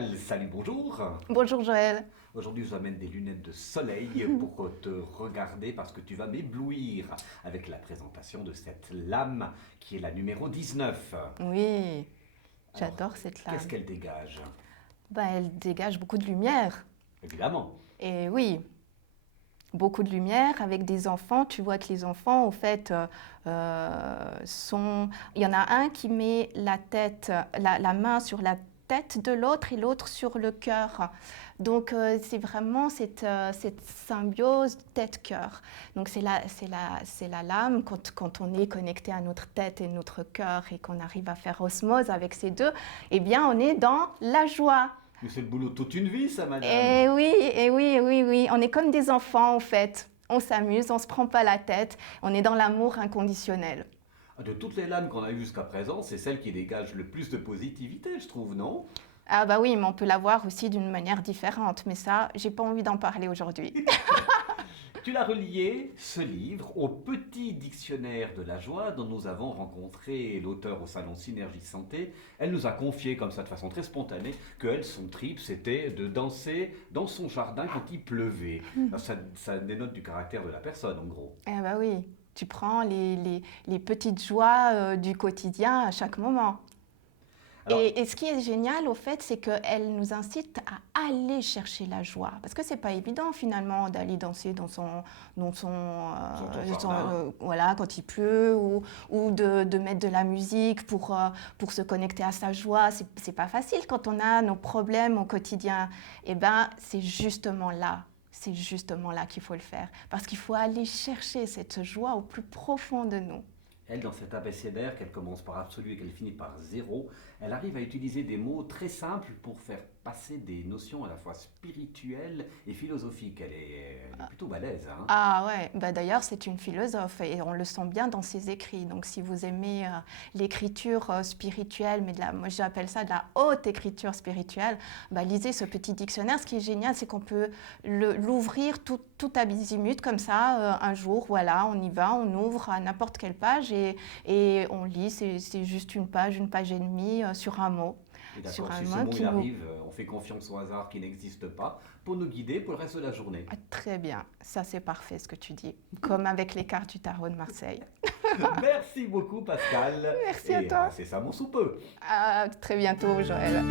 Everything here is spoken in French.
Pascal, salut, bonjour. Bonjour Joël. Aujourd'hui, je vous amène des lunettes de soleil pour te regarder parce que tu vas m'éblouir avec la présentation de cette lame qui est la numéro 19. Oui, Alors, j'adore cette qu'est-ce lame. qu'elle dégage? Elle dégage beaucoup de lumière. Évidemment. Et oui, beaucoup de lumière avec des enfants. Tu vois que les enfants, au fait, sont... Il y en a un qui met la tête, la main sur la tête de l'autre et l'autre sur le cœur. Donc, c'est vraiment cette symbiose tête-cœur. Donc, c'est la lame, quand on est connecté à notre tête et notre cœur et qu'on arrive à faire osmose avec ces deux, eh bien, on est dans la joie. Mais c'est le boulot de toute une vie, ça, madame. Et oui, on est comme des enfants, en fait. On s'amuse, on se prend pas la tête, on est dans l'amour inconditionnel. De toutes les lames qu'on a eues jusqu'à présent, c'est celle qui dégage le plus de positivité, je trouve, non? Ah bah oui, mais on peut la voir aussi d'une manière différente, mais ça, j'ai pas envie d'en parler aujourd'hui. Tu l'as relié, ce livre, au petit dictionnaire de la joie dont nous avons rencontré l'auteur au salon Synergie Santé. Elle nous a confié, comme ça de façon très spontanée, que elle, son trip, c'était de danser dans son jardin quand il pleuvait. Alors, ça dénote du caractère de la personne, en gros. Ah bah oui, tu prends les petites joies du quotidien à chaque moment. Alors, Et ce qui est génial, au fait, c'est qu'elle nous incite à aller chercher la joie. Parce que c'est pas évident, finalement, d'aller danser son jardin. voilà, quand il pleut, ou de mettre de la musique pour se connecter à sa joie. C'est pas facile quand on a nos problèmes au quotidien. Eh ben, c'est justement là. C'est justement là qu'il faut le faire. Parce qu'il faut aller chercher cette joie au plus profond de nous. Elle, dans cet abécédaire, qu'elle commence par absolu et qu'elle finit par zéro, elle arrive à utiliser des mots très simples pour faire passer des notions à la fois spirituelles et philosophiques. Elle est plutôt balèze, hein. Ah ouais, bah d'ailleurs c'est une philosophe et on le sent bien dans ses écrits. Donc si vous aimez l'écriture spirituelle, mais moi j'appelle ça de la haute écriture spirituelle, bah lisez ce petit dictionnaire. Ce qui est génial, c'est qu'on peut l'ouvrir tout azimut comme ça. Un jour, voilà, on y va, on ouvre à n'importe quelle page et on lit. C'est juste une page et demie sur un mot. Et Sur d'accord, un si ce mot mot qui il nous... arrive, on fait confiance au hasard qui n'existe pas pour nous guider pour le reste de la journée. Ah, très bien, ça c'est parfait ce que tu dis. Comme avec les cartes du tarot de Marseille. Merci beaucoup Pascal. Merci à Et toi. c'est ça mon sous peu. À très bientôt, Joël.